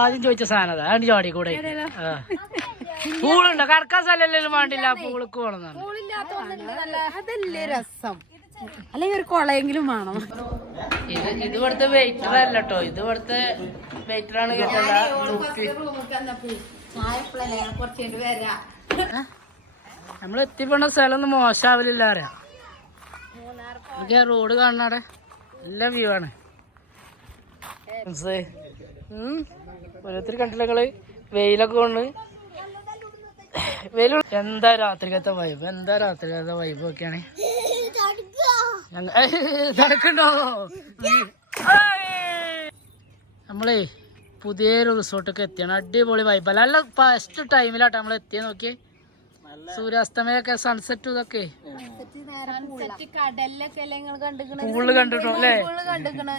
ആദ്യം ചോദിച്ച സാധനം അതുകൊണ്ട് ചാടി കൂടെ. പൂളുണ്ടോ. കടക്കാൻ സ്ഥലം വേണ്ടില്ല പൂളിക്ക് പോണെന്നാണ് അതല്ലേ രസം. അല്ലെങ്കിൽ ഒരു കൊളയെങ്കിലും വേണം. ഇത് ഇത് ഇവിടുത്തെ വെയിറ്റർ അല്ല കേട്ടോ. ഇത് ഇവിടുത്തെ വെയിറ്ററാണ് കേട്ടല്ല നമ്മൾ എത്തിപ്പോണ സ്ഥലം ഒന്നും അറിയാം. റോഡ് കാണാടെ നല്ല വ്യൂ ആണ്. ഉം. ഓരോരുത്തർ കണ്ടില്ല നിങ്ങൾ വെയിലൊക്കെ കൊണ്ട് വെയിൽ എന്താ രാത്രികത്തെ വൈബ് എന്താ രാത്രികത്തെ വൈബ് ഒക്കെയാണ് നടക്കണ്ടോ നമ്മളേ പുതിയൊരു റിസോർട്ടൊക്കെ എത്തിയാണ്. അടിപൊളി വൈബ് അല്ല ഫസ്റ്റ് ടൈമിലാട്ടോ നമ്മൾ എത്തിയ നോക്കി സൂര്യാസ്തമയൊക്കെ സൺസെറ്റ് ഇതൊക്കെ. കടലിലൊക്കെ അല്ലേ നിങ്ങൾ കണ്ടിക്കണ പൂളിൽ കണ്ടിട്ടോ അല്ലേ? കണ്ടിക്കണ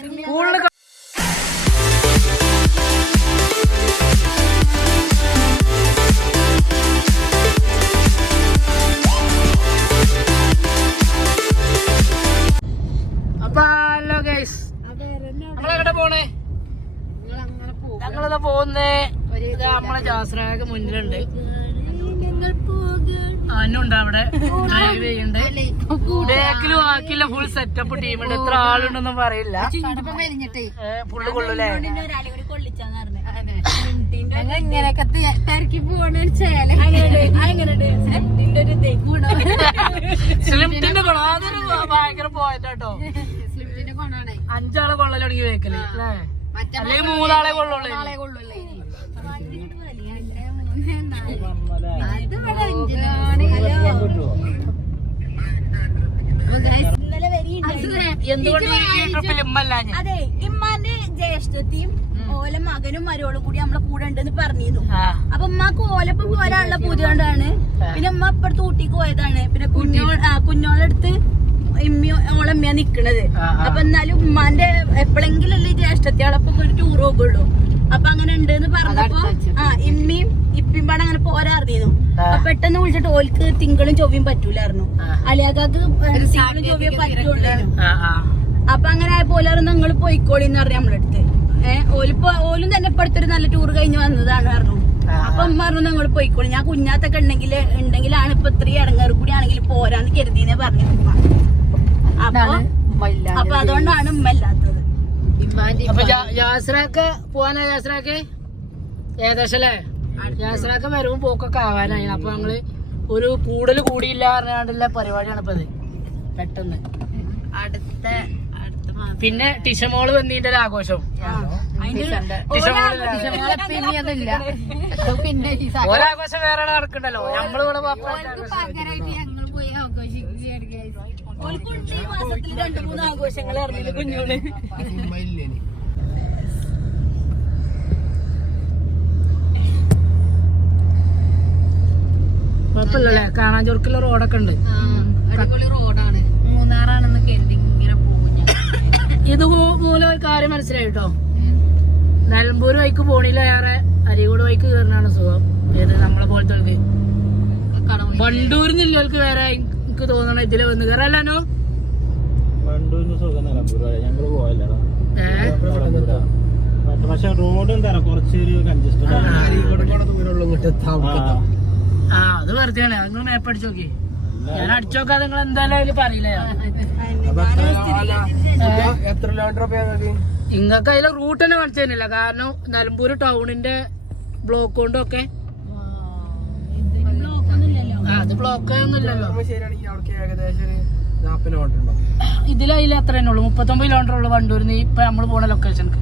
ഗൈസ് നമ്മളെവിടെ പോണേ? നിങ്ങൾ അങ്ങനെ പോകും ഞങ്ങളിതാ പോകുന്നേ ഇത് നമ്മളെ ജാസ്രാഗ് മുന്നിലുണ്ട്. അനുണ്ട് അവിടെ. ഡ്രൈവ് ചെയ്യുന്നുണ്ട്. ബേക്കിലും ആക്കില്ല ഫുൾ സെറ്റപ്പ് ടീമുണ്ട് എത്ര ആളുണ്ടെന്നും പറയില്ല. ഫുള്ള് കൊള്ളൂലേ? ഇങ്ങനെയൊക്കെ തിരക്കി പോണ ചേല ഇതിന്റെ ഒരു ദേ ഗുണം സ്ലിംറ്റിന്റെ ഗുണം അതൊരു ഭയങ്കര പോയിന്റ് കേട്ടോ സ്ലിപ്പിന്റെ ഗുണാണേ തുടങ്ങി വെക്കൽ അല്ലേ? മൂന്നാളെ കൊള്ളുള്ളൂ അത് ഇമ്മാന്റെ ജ്യേഷ്ഠത്തെയും ഓല മകനും മരോളും കൂടി നമ്മളെ കൂടെ ഉണ്ടെന്ന് പറഞ്ഞിരുന്നു. അപ്പൊ ഉമ്മക്ക് ഓലപ്പം പോരാനുള്ള പൂതികൊണ്ടാണ്. പിന്നെ ഉമ്മ അപ്പുറത്ത് ഊട്ടിക്ക് പോയതാണ്. പിന്നെ കുഞ്ഞോ കുഞ്ഞോളടുത്ത് ഇമ്മയോ അമ്മയാ നിക്കണത്. അപ്പൊ എന്നാലും ഉമ്മാന്റെ എപ്പോഴെങ്കിലും അല്ലേ ജ്യേഷ്ഠത്തിയോളൊപ്പം ഒരു ടൂർ പോകുള്ളൂ അപ്പൊ അങ്ങനെ ഉണ്ട് എന്ന് പറഞ്ഞപ്പോ ആ ഇമ്മിയും ഇപ്പിയും പാടെ അങ്ങനെ പോരാറിഞ്ഞു അപ്പൊ പെട്ടെന്ന് വിളിച്ചിട്ട് ഓൽക്ക് തിങ്കളും ചൊവ്വയും പറ്റൂലായിരുന്നു. അലിയാക്കാക്ക് തിങ്കളും ചൊവ്വയും പറ്റൂലായിരുന്നു. അപ്പൊ അങ്ങനെ ആയ പോലെ നിങ്ങൾ പോയിക്കോളി എന്ന് പറഞ്ഞു നമ്മളടുത്ത് ഏഹ് ഓലിപ്പോ ഓലും തന്നെ ഇപ്പൊ അടുത്തൊരു നല്ല ടൂർ കഴിഞ്ഞ് വന്നതാണ് പറഞ്ഞു. അപ്പൊ അമ്മ പറഞ്ഞു നിങ്ങൾ പോയിക്കോളി. ഞാൻ കുഞ്ഞാത്തൊക്കെ ഉണ്ടെങ്കിൽ ഉണ്ടെങ്കിലാണ് ഇപ്പൊ ഇത്രയും ഇടങ്ങേറ് കൂടി ആണെങ്കിൽ പോരാന്ന് കരുതിനെ പറഞ്ഞു. അപ്പൊ അപ്പൊ അതുകൊണ്ടാണ് അപ്പൊ യാസ്രാക്ക് പോവാനാ യാസ്രാക്ക്? ഏകദേശം അല്ലേ യാസ്രാക്ക് വരവും പോക്കൊക്കെ ആവാനായി. അപ്പൊ ഞങ്ങൾ ഒരു കൂടുതൽ കൂടിയില്ല പറഞ്ഞാണ്ടുള്ള പരിപാടിയാണ് ഇപ്പൊ ഇത് പെട്ടെന്ന്. അടുത്ത പിന്നെ ടിഷമോൾ വന്നീന്റെ ഒരു ആഘോഷം. പിന്നെ ഒരാഘോഷം വേറെ നടക്കണ്ടല്ലോ. നമ്മളിവിടെ ഓൽക്കുണ്ട് ഈ മാസത്തിൽ രണ്ടു മൂന്ന് ആഘോഷങ്ങൾ അറിഞ്ഞില്ല കുഞ്ഞോൾ കുഴപ്പമില്ലല്ലേ? കാണാൻ ചൊറുക്കുള്ള റോഡൊക്കെ ഉണ്ട്. അടിപൊളി റോഡാണ്. മൂന്നാറാണെന്ന് കരുതി ഇങ്ങനെ പോകും ഇത് മൂലം ഒരു കാര്യം മനസ്സിലായിട്ടോ? നിലമ്പൂർ വൈക്ക് പോണില്ല ഏറെ അരികൂട് വൈക്ക് കയറുന്നതാണ് സുഖം. ഏത് നമ്മളെ പോലത്തെ വണ്ടൂരിന്നില്ല വേറെ എനിക്ക് തോന്നണ ഇതിലെ വന്ന് കയറല്ലോ പക്ഷെ റോഡ് എന്താ കുറച്ചൊരു കൺജസ്റ്റഡ് ആ അത് വെറുതെയാണ്. നിങ്ങൾ മാപ്പ് അടിച്ചു നോക്കി. ഞാൻ അടിച്ചു നോക്കാതെ നിങ്ങൾ എന്തായാലും അതിൽ പറയില്ല? എത്ര കിലോമീറ്റർ നിങ്ങൾക്ക് അതിലെ റൂട്ട് തന്നെ മനസ്സിലായില്ല കാരണം നിലമ്പൂർ ടൗണിന്റെ ബ്ലോക്ക് കൊണ്ടും ഒക്കെ ആ, അത് ബ്ലോക്ക് ഒന്നും ഇല്ലല്ലോ ശരിയാണെങ്കിൽ അവർക്ക് ഏകദേശം നാപ്പത് കിലോമീറ്റർ ഉണ്ടാവും ഇതിലതിൽ അത്ര തന്നെ ഉള്ളൂ. മുപ്പത്തൊമ്പത് കിലോമീറ്റർ ഉള്ളു വണ്ടൂരിന്ന് ഇപ്പൊ നമ്മൾ പോണ ലൊക്കേഷൻക്ക്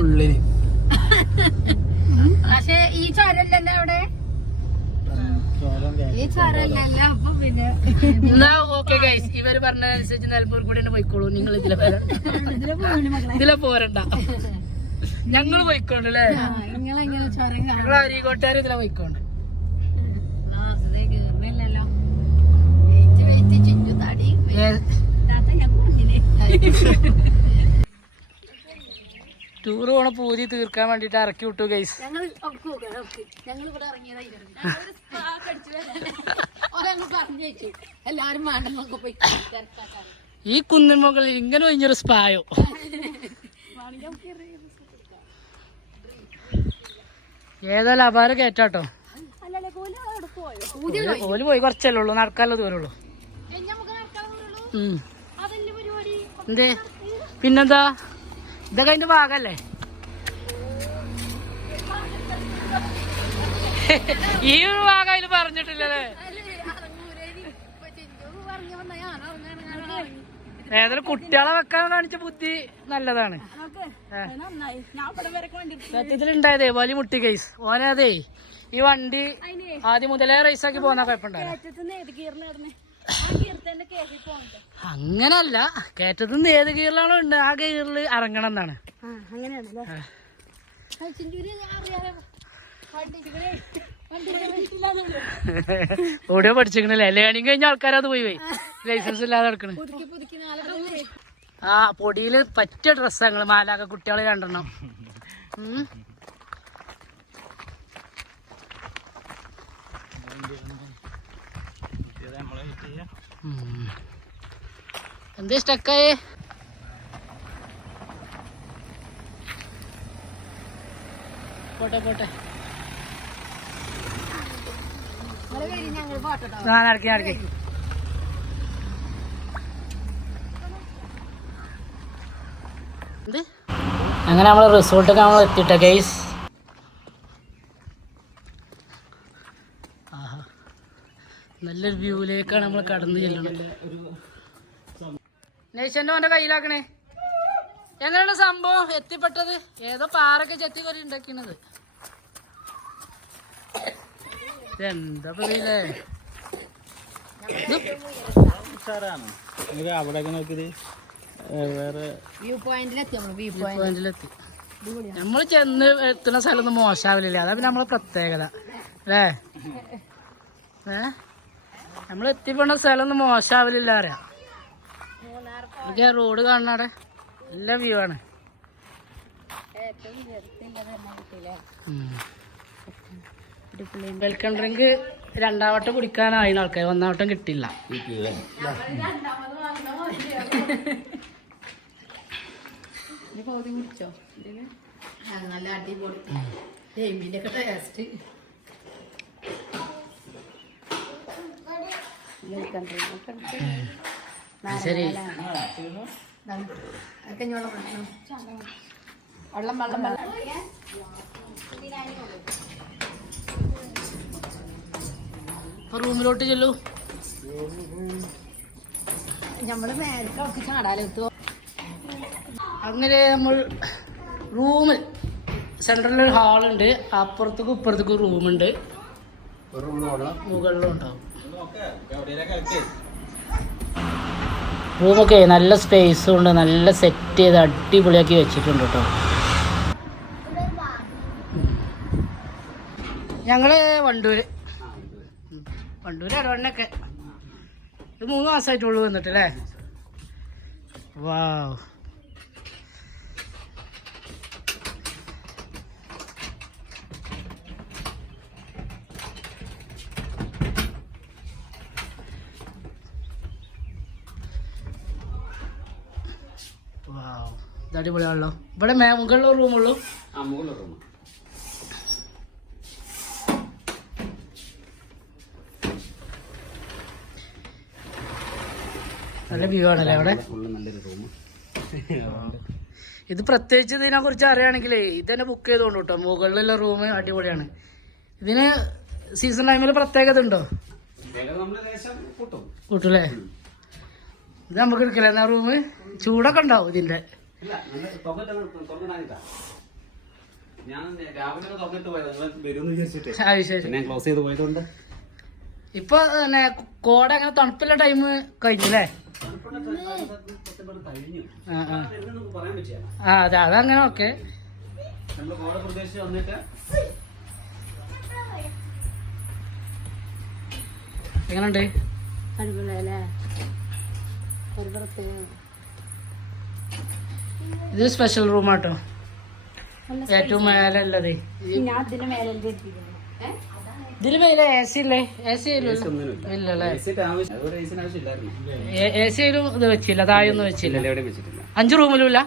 ഉള്ളിൽ. പക്ഷെ ഈ ചൊരല്ലല്ലോ അവിടെ? ഈ ചൊരല്ലല്ല? അപ്പൊ പിന്നെ എന്നാ ഓക്കെ ഗൈസ് ഇവർ പറഞ്ഞതനുസരിച്ച് നിലമ്പൂർ കൂടെ തന്നെ പോയിക്കോളൂ. നിങ്ങൾ ഇതിലെ വരാം. ഇതിലെ പോരണ്ട. ഞങ്ങൾ പോയിക്കോണ്ടല്ലേ ഞങ്ങൾ അരീകോട്ടുകാർ ഇതിലെ പോയിക്കോണ്ട് ടൂർ പോണ പൂതി തീർക്കാൻ വേണ്ടിട്ട് ഇറക്കി വിട്ടു ഗൈസ് ഈ കുന്നിൻ മുകളിൽ ഇങ്ങനെ ഒഴിഞ്ഞൊരു സ്പായോ ഏതായാലും അപാരം കേറ്റാട്ടോ ഓൽ പോയി കുറച്ചല്ലേ ഉള്ളൂ നടക്കാനുള്ള ദൂരമുള്ളൂ നമുക്ക് നടക്കാൻ പോകുന്നുള്ളൂ ഉം. അതല്ലേ പരിപാടി എന്തേ? പിന്നെന്താ? ഇതൊക്കെ അതിന്റെ ഭാഗല്ലേ? ഈ ഒരു ഭാഗം അതിൽ പറഞ്ഞിട്ടില്ലല്ലേ? ഏതായാലും കുട്ടികളെ വെക്കാൻ കാണിച്ച ബുദ്ധി നല്ലതാണ്. സത്യത്തിലുണ്ടായതേ വലിയ മുട്ടി കേസ് ഓനതേ ഈ വണ്ടി ആദ്യം മുതലേ റേസാക്കി പോന്ന കുഴപ്പമുണ്ടാവില്ല. അങ്ങനല്ല. കയറ്റത്തുനിന്ന് ഏത് കീറിലാണോ ഉണ്ട്. ആ ഗിയറിൽ ഇറങ്ങണം എന്നാണ്. ഓടിയോ പഠിച്ചിരിക്കണല്ലേ? ലേണിങ് കഴിഞ്ഞ ആൾക്കാരത് പോയി പോയി. ലൈസൻസ് ഇല്ലാതെ നാളെ ആ പൊടിയിൽ പറ്റിയ ഡ്രസ്സാണ് ഞങ്ങൾ മാലാക്ക കുട്ടികളെ രണ്ടെണ്ണം. ഉം. നമ്മളെ വെയിറ്റ് ചെയ്യാം ഉം. എന്തേ സ്റ്റക്കായേ പോട്ടെ പോട്ടെ. നടക്കി നടക്കി. അങ്ങനെ നമ്മളെ റിസോർട്ടൊക്കെ നമ്മൾ എത്തിയിട്ട ഗൈസ് നല്ലൊരു വ്യൂവിലേക്കാണ് നമ്മൾ കടന്നു ചെല്ലണത്. നെയ്ച്ചന്റെ അവന്റെ കയ്യിലാക്കണേ. എങ്ങനെയാണ് സംഭവം? എത്തിപ്പെട്ടത്? ഏതോ പാറൊക്കെ ചെത്തി കൊറി ഉണ്ടാക്കിയത് എന്താ പറയില്ലേ അവിടെയൊക്കെ നോക്കിയത് വേറെ വ്യൂ പോയിന്റിലെത്തി നമ്മൾ വ്യൂ പോയിന്റിലെത്തി നമ്മൾ ചെന്ന് എത്തുന്ന സ്ഥലമൊന്നും മോശമാവില്ല അതാ പിന്നെ നമ്മളെ പ്രത്യേകത. അല്ലേ? ഏ? നമ്മൾ എത്തിപ്പെട്ട സ്ഥലമൊന്നും മോശമാവില്ല അറിയാം എനിക്ക് റോഡ് കാണണടെ നല്ല വ്യൂ ആണ്. വെൽക്കം ഡ്രിങ്ക് രണ്ടാം വട്ടം കുടിക്കാനായി ആൾക്കാർ ഒന്നാം വട്ടം കിട്ടില്ല കുടിച്ചോ? നല്ല അടിപൊളി. എമ്മിന്റെ ഒക്കെ ടേസ്റ്റ് ശരി. വെള്ളം വെള്ളം വെള്ളം അപ്പൊ റൂമിലോട്ട് ചെല്ലു. നമ്മൾ മേലൊക്കെ ചാടാലെത്തോ അങ്ങനെ നമ്മൾ റൂമിൽ സെൻട്രലിൽ ഒരു ഹാളുണ്ട് അപ്പുറത്തേക്കും ഇപ്പുറത്തേക്കും റൂമുണ്ട് മുകളിലും ഉണ്ടാവും. റൂമൊക്കെ നല്ല സ്പേസും ഉണ്ട്. നല്ല സെറ്റ് ചെയ്ത് അടിപൊളിയാക്കി വെച്ചിട്ടുണ്ട് കേട്ടോ ഞങ്ങൾ വണ്ടൂര്. വണ്ടൂര് ഇടവണ്ണൊക്കെ ഇത് മൂന്ന് മാസമായിട്ടുള്ളൂ വന്നിട്ടല്ലേ വാവ് വാവ് ഇത് അടിപൊളിയാണല്ലോ. ഇവിടെ മേ മുകളിലുള്ള റൂമുള്ളൂ. നല്ല വ്യൂ ആണല്ലേ അവിടെ? ഇത് പ്രത്യേകിച്ച് ഇതിനെ കുറിച്ച് അറിയുകയാണെങ്കിലേ ഇത് തന്നെ ബുക്ക് ചെയ്തോണ്ട് കേട്ടോ മുകളിലുള്ള റൂം അടിപൊളിയാണ്. ഇതിന് സീസൺ ടൈമിൽ പ്രത്യേകത ഉണ്ടോ? കൂട്ടൂലേ ഇത് നമുക്ക് എടുക്കില്ല? എന്നാ റൂം ചൂടൊക്കെ ഉണ്ടാവും ഇതിന്റെ. ഞാൻ രാവിലെ തുറന്നിട്ട് പോയത്. നിങ്ങൾ വരുമെന്ന് വിചാരിച്ചിട്ട്. അത് ശരി പിന്നെ ക്ലോസ് ചെയ്ത് പോയതുകൊണ്ട്. ഇപ്പൊ പിന്നെ കോട അങ്ങനെ തണുപ്പുള്ള ടൈം കഴിഞ്ഞല്ലേ കഴിഞ്ഞു. ആ പറയാൻ പറ്റില്ല ആ അതെ അതങ്ങനെ ഓക്കെ. നമ്മൾ കോട പ്രദേശത്ത് വന്നിട്ട് എങ്ങനെയുണ്ട് അടിപൊളിയല്ലേ ഒരു പ്രത്യേക ഇത് സ്പെഷ്യൽ റൂമാട്ടോ ഏറ്റവും മേലെ ഉള്ളത് അതിന്റെ മേലെ എ സി ഇല്ലേ? എ സി ഇല്ലല്ലേ? എ സി ഇത് വെച്ചില്ല താഴെയൊന്നും വെച്ചില്ല. അഞ്ച് റൂമിലും ഇല്ല?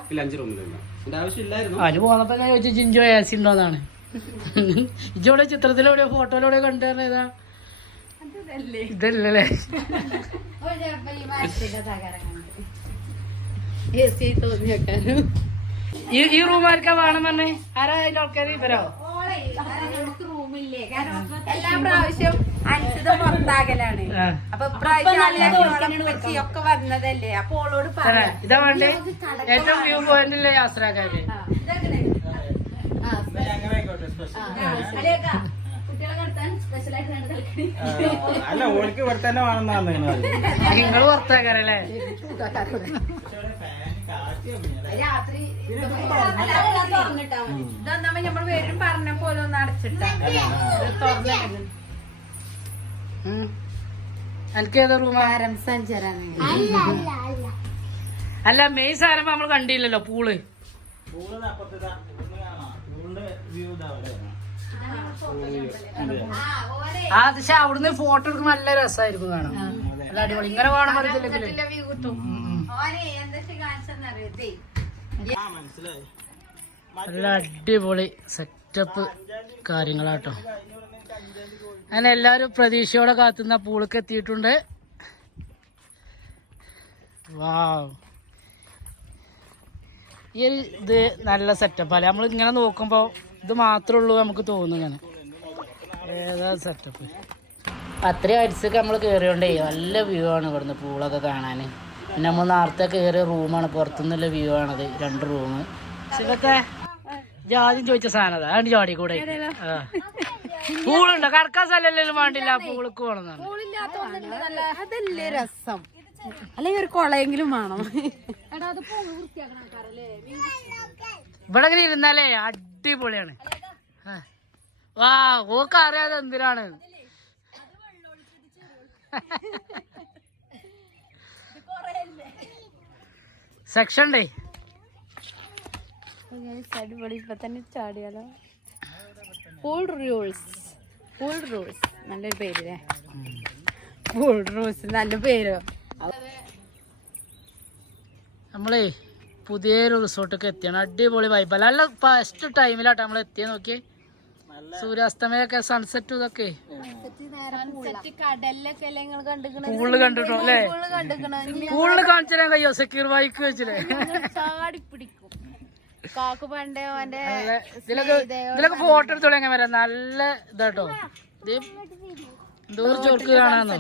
അതിന് പോന്നപ്പോ ഞാൻ ചോദിച്ചു ജിഞ്ചോ എ സി ഉണ്ടോന്നാണ് ഇജോടെ ചിത്രത്തിലൂടെ ഫോട്ടോയിലൂടെ കണ്ടുതരണ ഇതല്ലേ ഈ ഈ റൂം ആർക്കാ വേണം പറഞ്ഞേ? ആരാ അതിന്റെ ആൾക്കാർ ഇവരോ? എല്ലാ പ്രാവശ്യം അഞ്ചത് പുറത്താകലാണ്. ആ. അപ്പൊ ഇപ്രാവശ്യം ഒക്കെ വന്നതല്ലേ? അപ്പൊ ഓളോട് തരാം. പറയാം. ഇതാ വേണ്ടേ? ഏറ്റവും വ്യൂ പോയിന്റ് അല്ലേ യാത്രക്കാര്. അല്ല ഓൾക്ക് ഇവിടെ തന്നെ വേണമെന്നാണ് നിങ്ങൾ പുറത്താക്കാരല്ലേ? രാത്രി തുറന്നിട്ടാ മതി. ഇതെന്നാ നമ്മൾ വരും പറഞ്ഞ പോലെ ഒന്ന് അടച്ചിട്ടാ തുറന്നു അല്ല മെയ് സാരം നമ്മൾ കണ്ടില്ലല്ലോ പൂൾ. ആ പക്ഷെ അവിടുന്ന് ഫോട്ടോ എടുക്കുമ്പോ നല്ല രസമായിരിക്കും കാണാം നല്ല അടിപൊളി. ഇങ്ങനെ കാണാൻ അറിയത്തില്ലെങ്കിൽ വ്യൂ കിട്ടും ഓനെ എന്തൊക്കെ കാണിച്ചെന്നറിയത്തേ നല്ല അടിപൊളി സെറ്റപ്പ് കാര്യങ്ങളാട്ടോ. അങ്ങനെ എല്ലാരും പ്രതീക്ഷയോടെ കാത്തുന്ന പൂൾക്ക് എത്തിയിട്ടുണ്ട്. വാവ്. ഇത് നല്ല സെറ്റപ്പ് അല്ലെ? നമ്മൾ ഇങ്ങനെ നോക്കുമ്പോൾ ഇത് മാത്രമേ ഉള്ളൂ നമുക്ക് തോന്നുന്നു ഏതാ സെറ്റപ്പ് അത്രയും അരിച്ചൊക്കെ നമ്മൾ കയറിയോണ്ടേ നല്ല വ്യൂ ആണ് ഇവിടുന്ന് പൂളൊക്കെ കാണാൻ പിന്നെ നമ്മൾ നേരത്തെ കയറിയ റൂമാണ്. പുറത്തുനിന്നുള്ള വ്യൂ ആണത്. രണ്ട് റൂം ജാതി ചോദിച്ച സാധനം അതാ അതിന്റെ ജാടി കൂടെ. പൂളുണ്ടോ? കടക്കാൻ സ്ഥലമല്ലെങ്കിലും വേണ്ടില്ല. പൂളിക്ക് പോണെന്നാണ് അതല്ലേ രസം. അല്ലെങ്കിൽ ഒരു കൊളയെങ്കിലും വേണം. ഇവിടെ ഇങ്ങനെ ഇരുന്നാലേ അടിപൊളിയാണ്. വാ ഓക്കറിയാതെ എന്തിനാണ്? ha ha എന്തിനാണ് സെക്ഷൻ ഡേ അടിപൊളി ഇപ്പൊ തന്നെ ചാടിയാലോ പൂൾ റൂൾസ് പൂൾ റൂൾസ് നല്ലൊരു പേര് പൂൾ റൂൾസ് നല്ല പേരോ? നമ്മളേ പുതിയൊരു റിസോർട്ടൊക്കെ എത്തിയാണ്. അടിപൊളി വൈബ് നല്ല ഫസ്റ്റ് ടൈമിലാട്ടോ നമ്മൾ എത്തിയ നോക്കി സൂര്യാസ്തമയൊക്കെ സൺസെറ്റ് ഇതൊക്കെ. പൂൾ കണ്ടിട്ടോ അല്ലേ? പൂൾ കാണിച്ചാൽ കയ്യോ? സക്കീർ ബൈക്ക് വെച്ചില്ലേ? ഇതിലൊക്കെ ഇതിലൊക്കെ ഫോട്ടോ എടുത്തോളെ എങ്ങനെ വരാം. നല്ല ഇതാട്ടോ. ഇത് എന്തോ ചോർക്ക് കാണാന്നോ?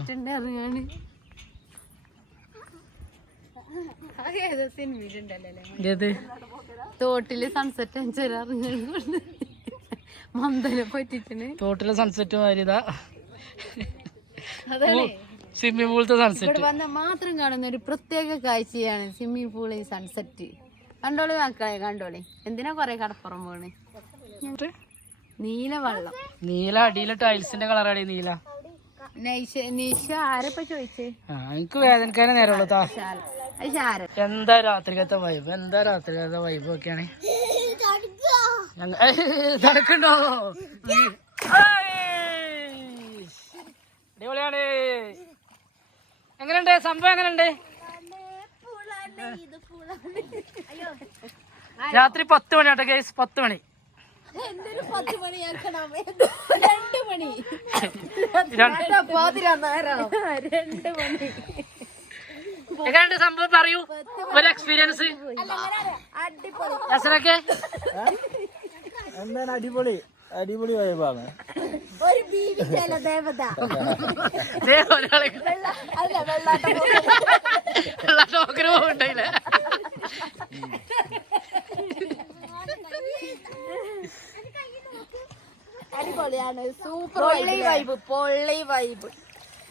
തോട്ടിൽ സൺസെറ്റ് അഞ്ചിറങ്ങാണ് മന്ദനെ തോട്ടിലെ സൺസെറ്റ് മാതിരി ഇതാ. അതാണ്. സ്വിമ്മിംഗ് പൂളത്തെ സൺസെറ്റ് വന്ന മാത്രം കാണുന്ന ഒരു പ്രത്യേക കാഴ്ചയാണ് സ്വിമ്മിംഗ് പൂളിൽ സൺസെറ്റ് കണ്ടോളി മക്കളെ കണ്ടോളി. എന്തിനാ കൊറേ കടപ്പുറം പോണ്? നീല വെള്ളം. നീല അടിയിലെ ടൈൽസിന്റെ കളർ അടി നീല. എനിക്ക് വേദനക്കാരെ നേരമുള്ളൂ എന്താ രാത്രികത്തെ വൈബ് എന്താ രാത്രികത്തെ വൈബ് ഒക്കെയാണ് ഞങ്ങ- ഏയ്, തണുക്കുണ്ടോ ഏയ്. അടിപൊളിയാണ്. എങ്ങനെയുണ്ട്? സംഭവം എങ്ങനെയുണ്ട്? രാത്രി പത്ത് മണി ആട്ടെ കേസ് പത്ത് മണി. എങ്ങനെയുണ്ട് സംഭവം? പറയൂ. ഒരു എക്സ്പീരിയൻസ് അസറൊക്കെ എന്താണ് അടിപൊളി? അടിപൊളി വൈബാണ് ഒരു ബീവിക്കല ദേവത. പോകണ്ടായില്ലേ അടിപൊളിയാണ് സൂപ്പർ പൊള്ളി വൈബ് പൊള്ളി വൈബ്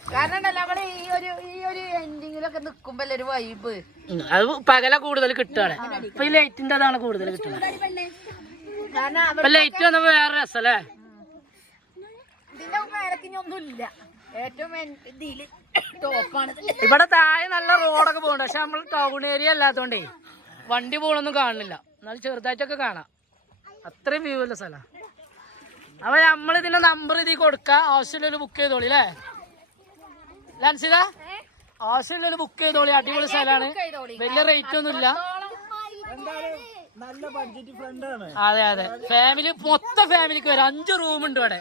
കാരണം നമ്മൾ ഈ ഒരു ഈ ഒരു എൻഡിങ്ങിലൊക്കെ നിക്കുമ്പോ ഒരു വൈബ് അത് പകല കൂടുതൽ കിട്ടുകയാണ് ഇപ്പൊ ഈ ലൈറ്റിന്റെ അതാണ് കൂടുതൽ കിട്ടുന്നത്. ഇപ്പൊ ലൈറ്റ് വന്നപ്പോ വേറെ രസല്ലേ? ഇതിന്റെ ഏറ്റവും ഇതിൽ ടോപ്പാണ്. ഇവിടെ താഴെ നല്ല റോഡൊക്കെ പോകുന്നുണ്ട് പക്ഷെ നമ്മൾ ടൗൺ ഏരിയ അല്ലാത്തോണ്ടേ വണ്ടി പോകണൊന്നും കാണുന്നില്ല. എന്നാലും ചെറുതായിട്ടൊക്കെ കാണാം. അത്രയും വ്യൂ ഉള്ള സ്ഥലം. അപ്പൊ നമ്മൾ ഇതിന്റെ നമ്പർ ഇതിൽ കൊടുക്ക. ആവശ്യമില്ലൊരു ബുക്ക് ചെയ്തോളി അല്ലേ ലൻസിത ആവശ്യമില്ലൊരു ബുക്ക് ചെയ്തോളി. അടിപൊളി സ്ഥലമാണ്. വലിയ റേറ്റ് ഒന്നും ആണ്. അതെ അതെ. ഫാമിലി മൊത്തം ഫാമിലിക്ക് വരാം അഞ്ച് റൂം ഉണ്ട് ഇവിടെ.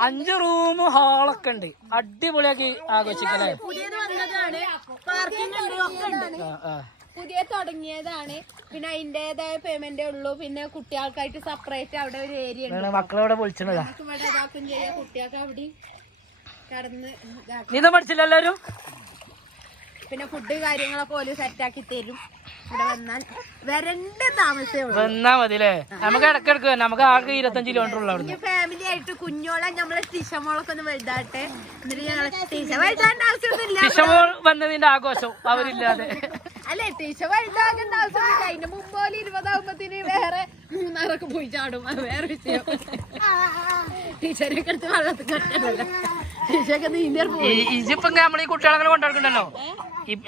അഞ്ച് റൂമും ഹാളൊക്കെ ഉണ്ട്. അടിപൊളിയാക്കി ആഘോഷിക്കല്ലേ? പുതിയത് വന്നതാണ്. പാർക്കിംഗ് ഉണ്ട് ഒക്കെ ഉണ്ട്. ആ, ആ. പുതിയ തുടങ്ങിയതാണ്. പിന്നെ അതിന്റേതായ പേയ്മെന്റേ ഉള്ളൂ. പിന്നെ കുട്ടികൾക്കായിട്ട് സെപ്പറേറ്റ് അവിടെ ഒരു ഏരിയ ഉണ്ട്. മക്കളെ മക്കളവിടെ പൊളിച്ചതാ നമുക്ക് ഇവിടെ ഇതാക്കും ചെയ്യാം. കുട്ടികൾക്ക് അവിടെ കടന്ന് നീ പഠിച്ചില്ല എല്ലാവരും? പിന്നെ ഫുഡ് കാര്യങ്ങളൊക്കെ ഓൽ സെറ്റാക്കി തരും. ഇവിടെ വന്നാൽ വരണ്ട താമസേ ഉള്ളൂ. വന്നാ നമുക്ക് ഇടക്കിടക്ക് നമുക്ക് ആകെ ഇരുപത്തഞ്ച് കിലോമീറ്റർ ഉള്ള ഫാമിലി ആയിട്ട് കുഞ്ഞോളെ നമ്മളെ ടീച്ചർമോളൊക്കെ ഒന്ന് വലുതാട്ടെ എന്നിട്ട് ഞങ്ങളെ ടീച്ചർ വലുതാണ്ട ആവശ്യമൊന്നുമില്ല. വിഷമോൾ വന്നതിന്റെ ആഘോഷം അവരില്ലാതെ. അല്ലെ ടീച്ചർ വലുതാകേണ്ട ആവശ്യമില്ല അതിന്റെ മുമ്പ് പോലെ ഇരുപതാകുമ്പത്തിന് വേറെ മൂന്നാറൊക്കെ പോയി ചാടും. അത് വേറെ വിഷയം. ടീച്ചറൊക്കെ എടുത്ത് വെള്ളത്തിൽ കണ്ടല്ലോ ടീച്ചറൊക്കെ നീന്തൽ പോയി. ഇജിപ്പം നമ്മൾ ഈ കുട്ടികളെ കൊണ്ടുനടക്കണ്ടല്ലോ?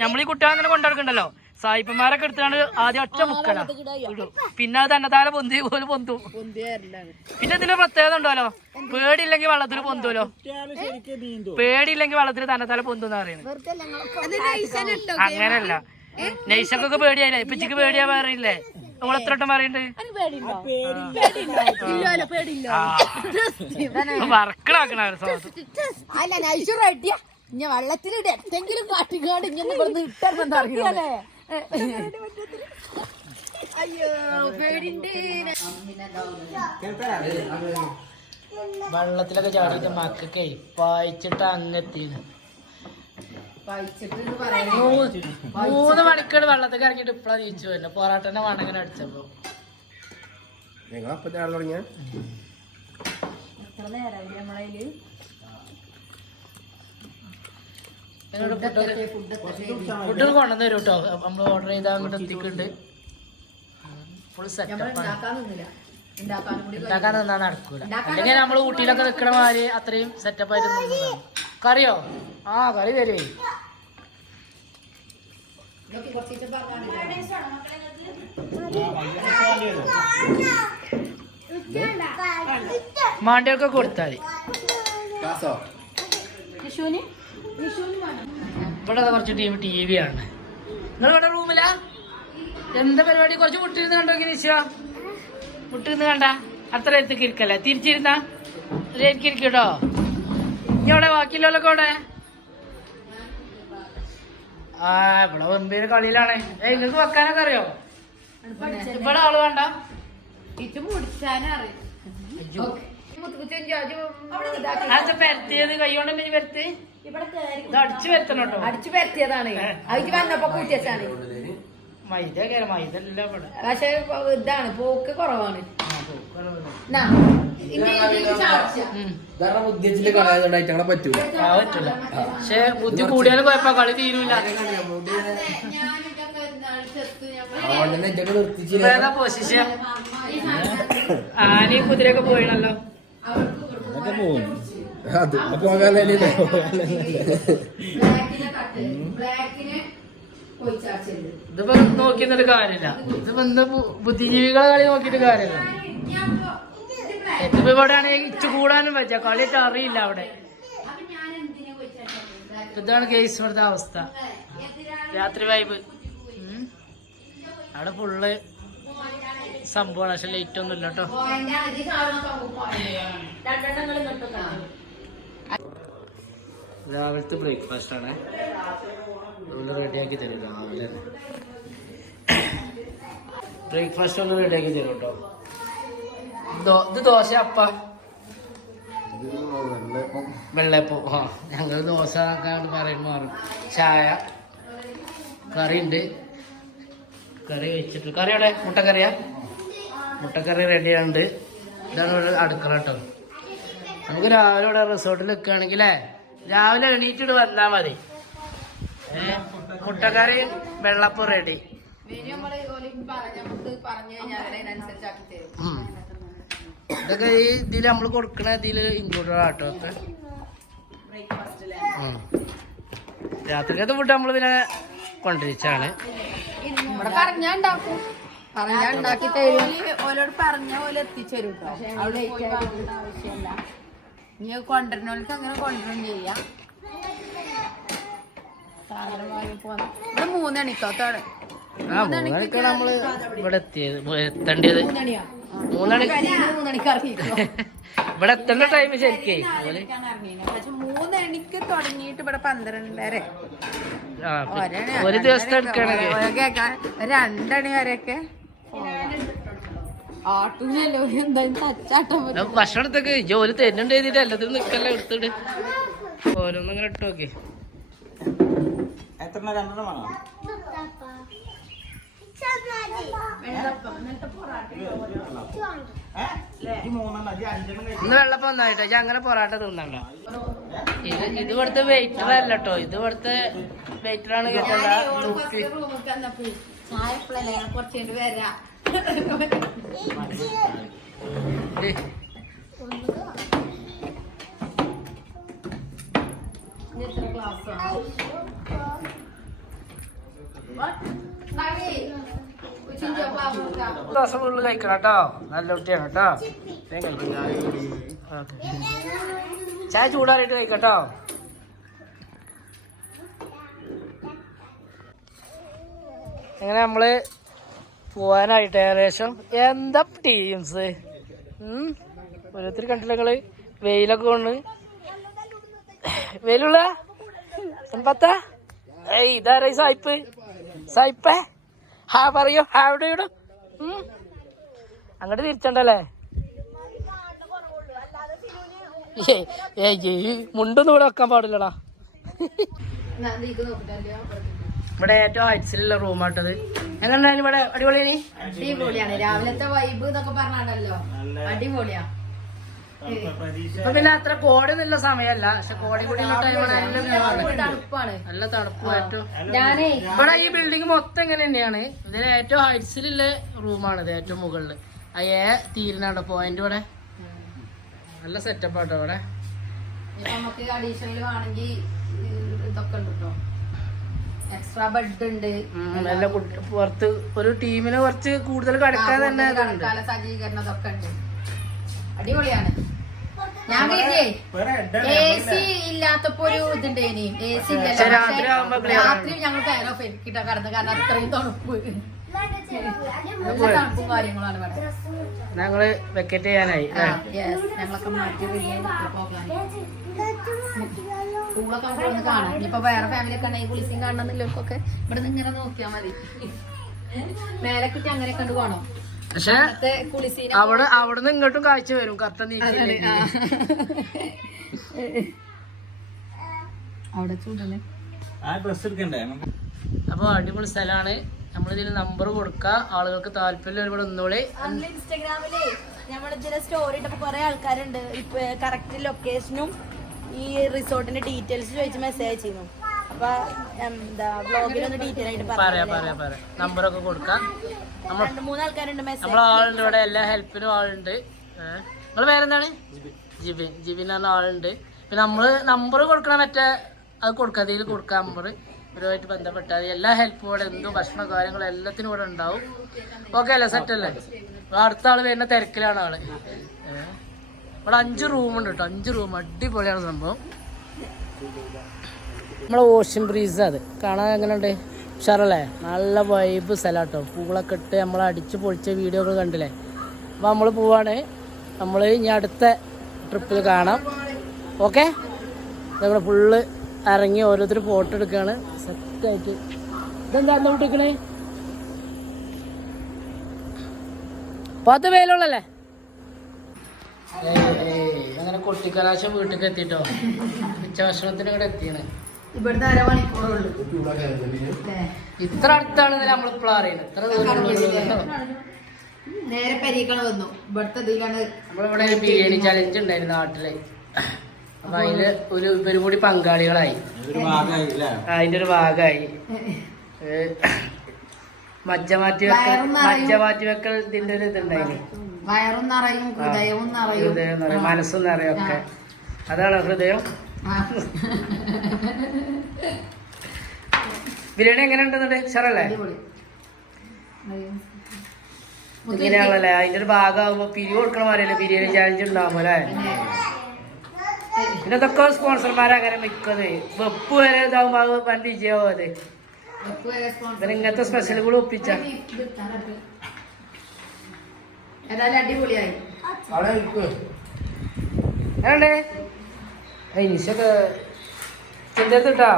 നമ്മൾ ഈ കുട്ടികളെ അങ്ങനെ കൊണ്ടുനടക്കണ്ടല്ലോ സായിപ്പന്മാരൊക്കെ എടുത്താണ് ആദ്യം ഒറ്റ മുക്കല പിന്നെ അത് തന്നെ താഴെ പൊന്തി പോലെ പൊന്തു. പിന്നെ ഇതിന് പ്രത്യേകത ഉണ്ടല്ലോ? പേടിയില്ലെങ്കിൽ വെള്ളത്തിൽ പൊന്തുമല്ലോ പേടിയില്ലെങ്കിൽ വെള്ളത്തിൽ തന്നെ തല പൊന്തുന്ന പറയുന്നത്. അങ്ങനല്ല. നൈസക്കൊക്കെ പേടിയായില്ലേ? ഇപ്പച്ചിക്ക് പേടിയാ പറയില്ലേ നമ്മൾ എത്ര വട്ടം പേടില്ല വർക്കണാക്കണ ഇനി വെള്ളത്തിലിട്ട് എന്തെങ്കിലും കാട്ടിക്കാട് ഇങ്ങനെ ഇവിടുന്ന് ഇട്ടെന്ന് അറിയില്ലേ അയ്യോ പേടിണ്ട്. വെള്ളത്തിലൊക്കെ ചാടിയിട്ട് മക്കൾക്കേ പായിച്ചിട്ട് അങ്ങെത്തിന് മൂന്ന് മണിക്കൂർ വെള്ളത്തിൽ ഇറങ്ങിയിട്ട് ഇപ്പഴാ തിരിച്ചു വരുന്നു. പൊറാട്ടനെ വണങ്ങനെ അടിച്ചപ്പോ. നിങ്ങളപ്പം തുടങ്ങിയ? ഫുഡ് കൊണ്ടുവന്ന് തരും കേട്ടോ നമ്മൾ ഓർഡർ ചെയ്താൽ അങ്ങോട്ട് എത്തിക്കുന്നുണ്ട് ഫുൾ സെറ്റപ്പ് ഉണ്ടാക്കാൻ നിന്നാ നടക്കൂല. അല്ലെങ്കിൽ നമ്മൾ ഊട്ടിയിലൊക്കെ നിൽക്കണ മാതിരി അത്രയും സെറ്റപ്പ് ആയിട്ട് നിന്നതാണ്. കറിയോ? ആ കറി തരേ. മാണ്ടിയൊക്കെ കൊടുത്താൽ മതി. ഇവിടെ കുറച്ച് ടീം ടി വി ആണ് നിങ്ങൾ ഇവിടെ റൂമിലാ എന്താ പരിപാടി? കുറച്ച് മുട്ടിരുന്ന് കണ്ടോ ഗിരീശ മുട്ടിരുന്ന് കണ്ട? അത്ര എടുത്തേക്ക് ഇരിക്കല്ലേ? തിരിച്ചിരുന്ന? എനിക്ക് ഇരിക്കട്ടോ? ഇനി അവിടെ ബാക്കിയുള്ളവരൊക്കെ അവിടെ ആ ഇവിടെ വെമ്പേര് കളിയിലാണ്. ഏ നിങ്ങൾക്ക് വെക്കാനൊക്കെ അറിയോ? ഇവിടെ ആൾ വേണ്ട. ഇത് മുടിച്ചാനറിയാം അയ്യോ. അത് പരത്തിയത്? കൈകൊണ്ട് പരത്ത്? അടിച്ചു വരുത്തണോട്ടോ അടിച്ചു പരത്തിയതാണ് അതിക്ക് വന്നപ്പോ കൂട്ടിയച്ചാണ് മൈദ കേര മൈദ എല്ലാം ഇവിടെ. പക്ഷെ ഇതാണ് പോക്ക് കുറവാണ്. പറ്റൂല. പക്ഷെ ബുദ്ധി കൂടിയാലും കുഴപ്പ കളി തീരൂല. ആനയും കുതിരയൊക്കെ പോയിണല്ലോ. അതൊക്കെ പോകും അത് പോകാനല്ലേ ഇതിപ്പോ നോക്കിയൊരു കാര്യമില്ല. ഇതിപ്പോ എന്താ ബുദ്ധിജീവികളെ കളി നോക്കിയിട്ട് കാര്യമില്ല. ഇതിപ്പോ ഇവിടെ ആണെങ്കിൽ ഇച്ചു കൂടാനും പറ്റില്ല. കളിയിട്ട് അറിയില്ല അവിടെ. ഇതാണ് കേസ് ഇവിടുത്തെ അവസ്ഥ. രാത്രി വൈബ്. അവിടെ ഫുള്ള് സംഭവമാണ് പക്ഷെ ലൈറ്റ് ഒന്നും ഇല്ല കേട്ടോ രാവിലത്തെ ബ്രേക്ക്ഫാസ്റ്റ് ആണ്. നമ്മൾ റെഡിയാക്കി തരും രാവിലെ. ബ്രേക്ക്ഫാസ്റ്റ് ഒന്ന് റെഡിയാക്കി തരും കേട്ടോ ഇത് ദോശ അപ്പ? വെള്ളയപ്പം. ആ ഞങ്ങൾ ദോശ ആക്കാണ്ട് പറയുമ്പോൾ മാറും. ചായ. കറി ഉണ്ട് കറി വെച്ചിട്ട് കറി എവിടെ? മുട്ടക്കറിയാ? മുട്ടക്കറി റെഡിയാണ്ട് ഇതാണ് അടുക്കള കേട്ടോ നമുക്ക് രാവിലെ ഇവിടെ റിസോർട്ടിൽ നിൽക്കുകയാണെങ്കിലേ രാവിലെ എണീറ്റിട്ട് വന്നാൽ മതി. മുട്ടക്കറി വെള്ളപ്പം റെഡി. ഇതൊക്കെ ഈ ഇതിൽ നമ്മൾ കൊടുക്കണ ഇതിൽ ഇൻക്ലൂഡഡ് ആട്ടോ ഒക്കെ. രാത്രിക്കത്തെ ഫുഡ് നമ്മൾ പിന്നെ കൊണ്ടിരിച്ചാണ് പറഞ്ഞാ ഉണ്ടാക്കും. ഉണ്ടാക്കി തരും. ഓലോട് പറഞ്ഞ പോലെ എത്തിച്ചേരും കേട്ടോ അവിടെ ആവശ്യമില്ല. ഇനി കൊണ്ടുവരണോൾക്ക് അങ്ങനെ കൊണ്ടുവരും ചെയ്യാം. സാധനം വാങ്ങി പോന്ന്. ഇവിടെ മൂന്നണിക്കോ തൊട ആ മൂന്നണിക്കാണ് നമ്മൾ ഇവിടെ എത്തിയത് ഇപ്പൊ എത്തേണ്ടത്? മൂന്നണി മൂന്നണിക്ക് ഇറങ്ങിയിരിക്കും ഇവിടെ എത്തേണ്ട ടൈം ശരിക്കേ. മൂന്നണിക്ക് തുടങ്ങിയിട്ട് ഇവിടെ പന്ത്രണ്ടര. ഒരു ദിവസം രണ്ടണി വരെയൊക്കെ. ഭക്ഷണത്തൊക്കെ ജോലി തരുന്നുണ്ട് എഴുതിട്ട് എല്ലാത്തിനും നിക്കല്ല എടുത്തിട്ട്. ഓരോന്നും ഇട്ട് നോക്കി. എത്ര രണ്ടെണ്ണം വേണോ? ഇന്ന് വെള്ളപ്പം ഒന്നായിട്ടോ? ഞാൻ അങ്ങനെ പൊറാട്ട തിന്നണ്ട. ഇത് ഇത് ഇവിടുത്തെ വെയിറ്റർ അല്ല കേട്ടോ ഇത് ഇവിടുത്തെ വെയിറ്ററാണ് കേട്ടല്ല ദിവസം ഫുള്ള് കഴിക്കണം കേട്ടോ നല്ല കുട്ടിയാണ് കേട്ടോ. ചായ ചൂടാറിയിട്ട് കഴിക്കട്ടോ എങ്ങനെ നമ്മൾ പോവാനായിട്ട് ഏകദേശം എന്താ ടീംസ് ഓരോരുത്തർ കണ്ടില്ല നിങ്ങൾ? വെയിലൊക്കെ കൊണ്ട് വെയിലുള്ള? എൺപത്ത? ഏയ് ഇതാരാ സായിപ്പ് സായിപ്പേ ഹാ പറയോ. ഹാ എവിടെ ഇടും അങ്ങോട്ട് തിരിച്ചണ്ടല്ലേ? ഏയ് മുണ്ടൊന്നും ഇവിടെ വെക്കാൻ പാടില്ലടാ. ഇവിടെ ഏറ്റവും ഹൈറ്റ്സിലുള്ള റൂമാട്ടത് എങ്ങനെയായാലും ഇവിടെ അടിപൊളിയാണ്. അടിപൊളിയാണ്. രാവിലത്തെ വൈബ് എന്നൊക്കെ പറഞ്ഞാണ്ടല്ലോ അടിപൊളിയാ. ഇപ്പൊ പിന്നെ അത്ര കോടൊന്നുമില്ല സമയമല്ല പക്ഷെ കോടി കൂടി നല്ല view തണുപ്പാണ്. നല്ല തണുപ്പ് ഏറ്റവും. ഞാനേ ഇവിടെ ഈ ബിൽഡിംഗ് മൊത്തം ഇങ്ങനെ തന്നെയാണ്. ഇതിന് ഏറ്റവും ഹൈറ്റ്സിലുള്ള റൂമാണിത് ഏറ്റവും മുകളിൽ. ആ ഏ തീരുന്നുണ്ടോ പോയിന്റ് ഇവിടെ? നല്ല സെറ്റപ്പ് ആട്ടോ ഇവിടെ. നമുക്ക് അഡീഷണൽ വേണമെങ്കിൽ ഇതൊക്കെ ഉണ്ട് കേട്ടോ എക്സ്ട്രാ ബെഡ് ഉണ്ട്. നല്ല കുട്ടി- പുറത്ത് ഒരു ടീമിന് കുറച്ച് കൂടുതൽ കളിക്കാൻ തന്നെ ഇതുണ്ട്. സജ്ജീകരണം ഉണ്ട്. അടിപൊളിയാണ്. ഞാൻ എ സി ഇല്ലാത്തപ്പോ ഒരു ഇതുണ്ടേനി എ സി പക്ഷെ രാത്രി ഞങ്ങൾ ഫാൻ ഓഫ് ചെയ്തിട്ടാ കടന്ന് കാരണം അത്രയും തണുപ്പ്. തണുപ്പും കാര്യങ്ങളാണ് ഇവിടെ. ഞങ്ങൾ വെക്കറ്റ് ചെയ്യാനായി yes. ഞങ്ങളൊക്കെ മാറ്റി പോകാൻ. സ്കൂളൊക്കെ നമുക്ക് കാണാം. ഇനിയിപ്പോ വേറെ ഫാമിലി ഒക്കെ ഉണ്ടെങ്കിൽ കുളിച്ചും കാണണമെന്നില്ലവർക്കൊക്കെ ഇവിടെ നിന്ന് ഇങ്ങനെ നോക്കിയാൽ മതി. മേലെ കിട്ടി അങ്ങനെ കണ്ടു പോകണം പക്ഷെ അവിടെ അവിടെ അവിടുന്ന് ഇങ്ങോട്ടും കാഴ്ച വരും. കത്ത നീക്കി അവിടെ ചൂടല്ലേ? അപ്പൊ അടിപൊളി സ്ഥലമാണ്. നമ്മളിതിൽ നമ്പർ കൊടുക്ക. ആളുകൾക്ക് താല്പര്യം ഇവിടെ ഒന്നുകൂടി ഇൻസ്റ്റാഗ്രാമിൽ നമ്മുടെ ഇതിലെ സ്റ്റോറി ഇട്ടപ്പോ കൊറേ ആൾക്കാരുണ്ട്. ഇപ്പൊ കറക്റ്റ് ലൊക്കേഷനും ഈ റിസോർട്ടിന്റെ ഡീറ്റെയിൽസ് ചോദിച്ച് മെസ്സേജ് ചെയ്യുന്നു. അപ്പൊ എന്താ ബ്ലോഗിൽ ഒന്ന് ഡീറ്റെയിൽ ആയിട്ട് പറയാ പറയാം പറയാ. നമ്പറൊക്കെ കൊടുക്കാം. നമ്മൾ രണ്ട് മൂന്ന് ആൾക്കാരുണ്ട് മെസ്സേജ് ആളുണ്ട് ഇവിടെ എല്ലാ ഹെൽപ്പിനും ആളുണ്ട്. നിങ്ങൾ പേരെന്താണ്? ജിബിൻ. ജിബിൻ. എന്ന ആളുണ്ട്. പിന്നെ നമ്മൾ നമ്പർ കൊടുക്കണ മറ്റേ അത് കൊടുക്കാം. അതിൽ കൊടുക്കാം നമ്പർ ഇവരുമായിട്ട് ബന്ധപ്പെട്ടാൽ എല്ലാ ഹെൽപ്പും ഇവിടെ എന്തും ഭക്ഷണ കാര്യങ്ങളും എല്ലാത്തിനും ഇവിടെ ഉണ്ടാവും. ഓക്കെ അല്ലേ? സെറ്റ് അല്ലേ? അടുത്ത ആൾ വരുന്ന തിരക്കിലാണ് ആൾ. ഏ. ഇവിടെ അഞ്ച് റൂം ഉണ്ട് കേട്ടോ അഞ്ച് റൂം അടിപൊളിയാണ് സംഭവം. നമ്മളെ ഓഷ്യൻ ബ്രീസ് അത്. കാണാൻ എങ്ങനെയുണ്ട്? ഉഷാറല്ലേ? നല്ല വൈബ് സ്ഥലം കേട്ടോ പൂളൊക്കെ ഇട്ട് നമ്മൾ അടിച്ച് പൊളിച്ച വീഡിയോ ഒക്കെ കണ്ടില്ലേ? അപ്പോൾ നമ്മൾ പോവാണ്. നമ്മൾ ഇനി അടുത്ത ട്രിപ്പിൽ കാണാം. ഓക്കെ നമ്മൾ ഫുള്ള് ഇറങ്ങി ഓരോരുത്തർ ഫോട്ടോ എടുക്കുകയാണ് സെറ്റായിട്ട് ഇതെന്താ എന്താ വിട്ടിക്കണേ? പത്ത് പേരുള്ളല്ലേ അങ്ങനെ കൊട്ടിക്കലാശം വീട്ടിലേക്ക് എത്തിട്ടോ? ഉച്ച ഭക്ഷണത്തിന് ഇവിടെ എത്തിയാണ്. ഇവിടുത്തെ അരമണിക്കൂറുള്ളൂ. ഇത്ര അടുത്താണ് നമ്മളിപ്പോൾ അറിയുന്നത് ഇത്ര നേരെ പരീക്ഷണ വന്നു. ഇവിടുത്തെ ഇതിലാണ് നമ്മളിവിടെ ഒരു ബിരിയാണി ചലഞ്ച് ഉണ്ടായിരുന്നു നാട്ടിൽ. അപ്പൊ അതിൽ ഒരു ഇവരും കൂടി പങ്കാളികളായി. അതിന്റെ ഒരു ഭാഗമായി മജ്ജ മാറ്റി വെക്കൽ മജ്ജ മാറ്റി വെക്കൽ ഇതിന്റെ ഒരു ഇതുണ്ടായിരുന്നു വയറും നിറയും ഹൃദയവും നിറയും. ഹൃദയം നിറയും മനസ്സും നിറയും ഒക്കെ. അതാണ് ഹൃദയം. ബിരിയാണി എങ്ങനെ ഉണ്ടെന്നുണ്ട് ചെറല്ലേ ഇങ്ങനെയാണല്ലേ അതിന്റെ ഒരു ഭാഗമാകുമ്പോ പിരിവ് കൊടുക്കണ മാറിയല്ലേ ബിരിയാണി ചാലഞ്ച് ഉണ്ടാവുമ്പോ അല്ലേ? ഇതൊക്കെ സ്പോൺസർമാരെ അങ്ങനെ മിക്കത്. വെപ്പ് വരെ ഇതാവുമ്പോ അത് വൻ വിജയമാവും അത്. ഇങ്ങനത്തെ സ്പെഷ്യലുകൾ ഒപ്പിച്ച. ഏതായാലും അടിപൊളിയായി. അവിടെ നിശൊക്കെ ചെന്റെ അടുത്തിട്ടാ